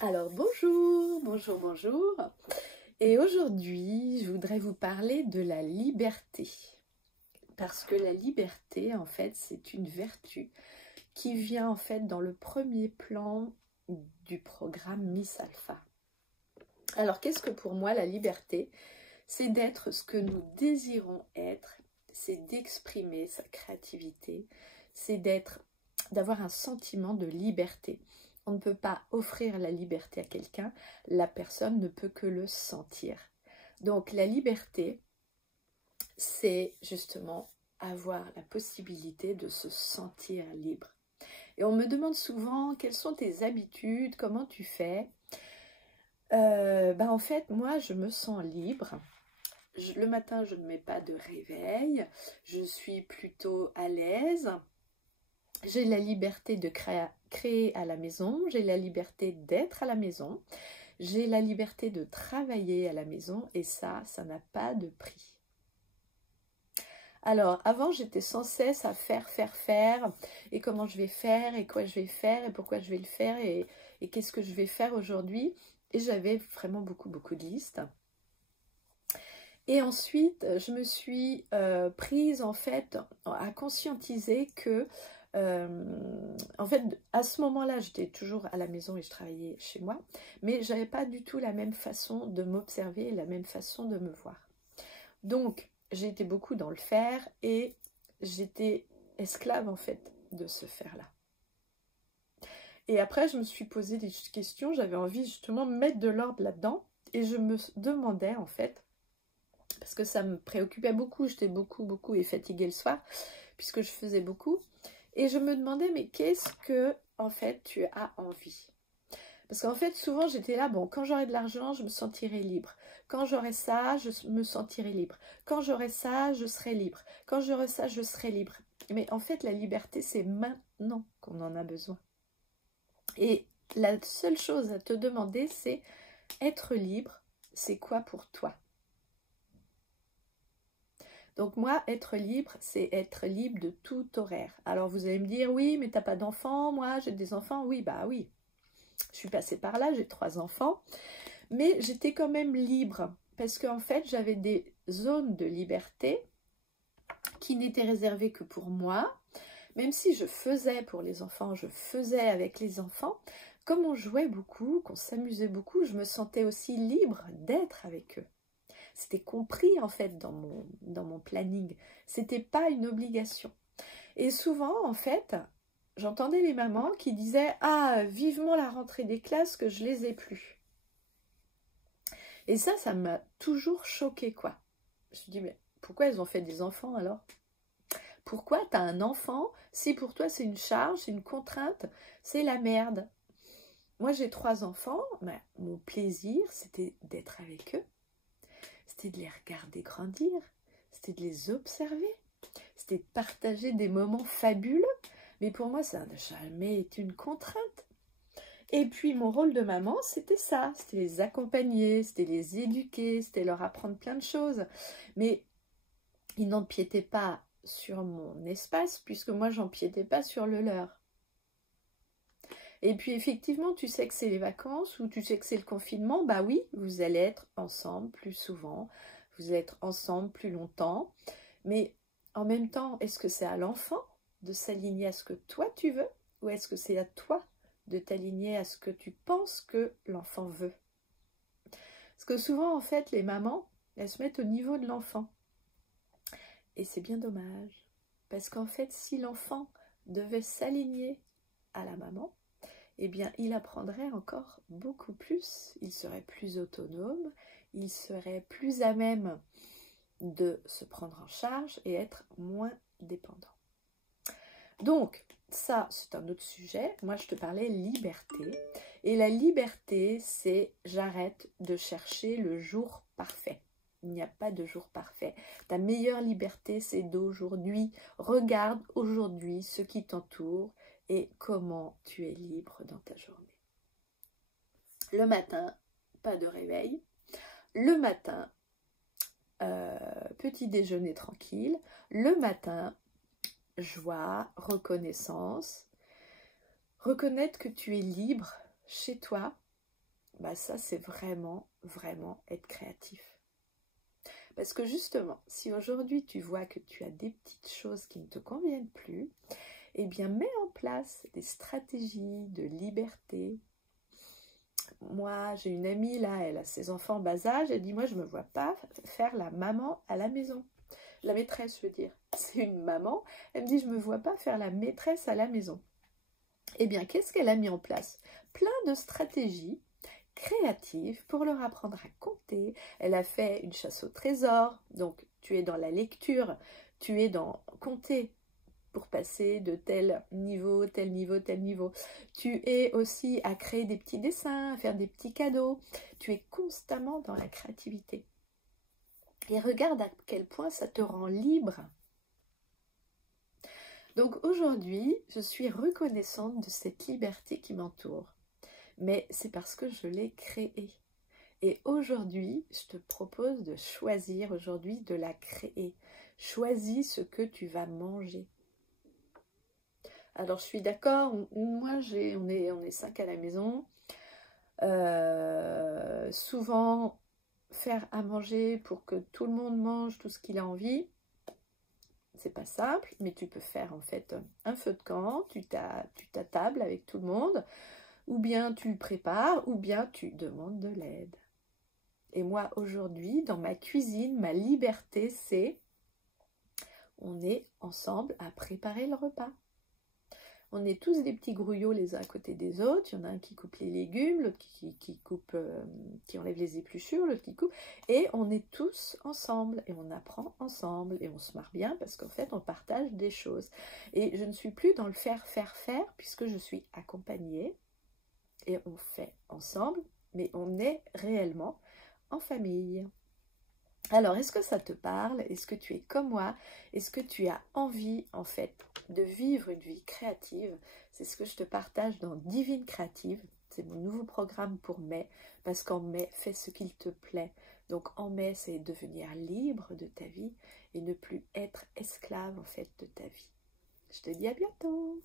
Alors bonjour, bonjour, bonjour. Et aujourd'hui, je voudrais vous parler de la liberté. Parce que la liberté, en fait, c'est une vertu qui vient en fait dans le premier plan du programme Miss Alpha. Alors qu'est-ce que pour moi la liberté? C'est d'être ce que nous désirons être, c'est d'exprimer sa créativité, c'est d'avoir un sentiment de liberté. On ne peut pas offrir la liberté à quelqu'un, la personne ne peut que le sentir. Donc la liberté, c'est justement avoir la possibilité de se sentir libre. Et on me demande souvent quelles sont tes habitudes, comment tu fais. En fait, moi, je me sens libre. Le matin, je ne mets pas de réveil, je suis plutôt à l'aise. J'ai la liberté de créer à la maison, j'ai la liberté d'être à la maison, j'ai la liberté de travailler à la maison et ça n'a pas de prix. Alors, avant, j'étais sans cesse à faire, et comment je vais faire, et quoi je vais faire, et pourquoi je vais le faire, et qu'est-ce que je vais faire aujourd'hui. Et j'avais vraiment beaucoup de listes. Et ensuite, je me suis prise en fait à conscientiser que, en fait, à ce moment-là, j'étais toujours à la maison et je travaillais chez moi, mais j'avais pas du tout la même façon de m'observer, la même façon de me voir. Donc, j'ai été beaucoup dans le faire et j'étais esclave en fait de ce faire-là. Et après, je me suis posé des questions, j'avais envie justement de mettre de l'ordre là-dedans et je me demandais en fait, parce que ça me préoccupait beaucoup, j'étais beaucoup et fatiguée le soir, puisque je faisais beaucoup. Et je me demandais, mais qu'est-ce que, en fait, tu as envie? Parce qu'en fait, souvent, j'étais là, bon, quand j'aurai de l'argent, je me sentirai libre. Quand j'aurai ça, je me sentirai libre. Quand j'aurai ça, je serai libre. Quand j'aurai ça, je serai libre. Mais en fait, la liberté, c'est maintenant qu'on en a besoin. Et la seule chose à te demander, c'est être libre, c'est quoi pour toi? Donc moi, être libre, c'est être libre de tout horaire. Alors vous allez me dire, oui, mais t'as pas d'enfants, moi j'ai des enfants. Oui, bah oui, je suis passée par là, j'ai 3 enfants. Mais j'étais quand même libre, parce qu'en fait, j'avais des zones de liberté qui n'étaient réservées que pour moi. Même si je faisais pour les enfants, je faisais avec les enfants. Comme on jouait beaucoup, qu'on s'amusait beaucoup, je me sentais aussi libre d'être avec eux. C'était compris en fait dans mon planning. C'était pas une obligation. Et souvent en fait, j'entendais les mamans qui disaient « Ah, vivement la rentrée des classes que je les ai plus ». Et ça m'a toujours choquée quoi. Je me suis dit « Mais pourquoi elles ont fait des enfants alors ? Pourquoi tu as un enfant si pour toi c'est une charge, c'est une contrainte, c'est la merde ?» Moi j'ai 3 enfants, mais mon plaisir c'était d'être avec eux. C'était de les regarder grandir, c'était de les observer, c'était de partager des moments fabuleux. Mais pour moi, ça n'a jamais été une contrainte. Et puis, mon rôle de maman, c'était ça. C'était les accompagner, c'était les éduquer, c'était leur apprendre plein de choses. Mais ils n'empiétaient pas sur mon espace, puisque moi, j'empiétais pas sur le leur. Et puis effectivement, tu sais que c'est les vacances ou tu sais que c'est le confinement, bah oui, vous allez être ensemble plus souvent, vous allez être ensemble plus longtemps. Mais en même temps, est-ce que c'est à l'enfant de s'aligner à ce que toi tu veux ou est-ce que c'est à toi de t'aligner à ce que tu penses que l'enfant veut? Parce que souvent, en fait, les mamans, elles se mettent au niveau de l'enfant. Et c'est bien dommage. Parce qu'en fait, si l'enfant devait s'aligner à la maman, eh bien, il apprendrait encore beaucoup plus, il serait plus autonome, il serait plus à même de se prendre en charge et être moins dépendant. Donc, ça, c'est un autre sujet. Moi, je te parlais liberté. Et la liberté, c'est j'arrête de chercher le jour parfait. Il n'y a pas de jour parfait. Ta meilleure liberté, c'est d'aujourd'hui. Regarde aujourd'hui ce qui t'entoure et comment tu es libre dans ta journée. Le matin, pas de réveil. Le matin, petit déjeuner tranquille. Le matin, joie, reconnaissance. Reconnaître que tu es libre chez toi bah ça c'est vraiment, vraiment être créatif. Parce que justement, si aujourd'hui tu vois que tu as des petites choses qui ne te conviennent plus, eh bien mets en place des stratégies de liberté. Moi, j'ai une amie là, elle a ses enfants en bas âge, elle dit moi je ne me vois pas faire la maman à la maison. La maîtresse, je veux dire. C'est une maman, elle me dit je ne me vois pas faire la maîtresse à la maison. Eh bien, qu'est-ce qu'elle a mis en place? Plein de stratégies créatives pour leur apprendre à compter. Elle a fait une chasse au trésor, donc tu es dans la lecture, tu es dans compter pour passer de tel niveau, tel niveau, tel niveau. Tu es aussi à créer des petits dessins, à faire des petits cadeaux. Tu es constamment dans la créativité. Et regarde à quel point ça te rend libre. Donc aujourd'hui, je suis reconnaissante de cette liberté qui m'entoure. Mais c'est parce que je l'ai créée. Et aujourd'hui, je te propose de choisir aujourd'hui de la créer. Choisis ce que tu vas manger. Alors je suis d'accord, moi on est 5 à la maison. Souvent faire à manger pour que tout le monde mange tout ce qu'il a envie, c'est pas simple, mais tu peux faire en fait un feu de camp, tu t'attables avec tout le monde, ou bien tu prépares, ou bien tu demandes de l'aide. Et moi aujourd'hui, dans ma cuisine, ma liberté c'est on est ensemble à préparer le repas. On est tous des petits grouillots les uns à côté des autres. Il y en a un qui coupe les légumes, l'autre qui enlève les épluchures, l'autre qui coupe. Et on est tous ensemble et on apprend ensemble et on se marre bien parce qu'en fait on partage des choses. Et je ne suis plus dans le faire puisque je suis accompagnée et on fait ensemble, mais on est réellement en famille. Alors, est-ce que ça te parle? Est-ce que tu es comme moi? Est-ce que tu as envie, en fait, de vivre une vie créative? C'est ce que je te partage dans Divine Créative. C'est mon nouveau programme pour mai, parce qu'en mai, fais ce qu'il te plaît. Donc, en mai, c'est devenir libre de ta vie et ne plus être esclave, en fait, de ta vie. Je te dis à bientôt!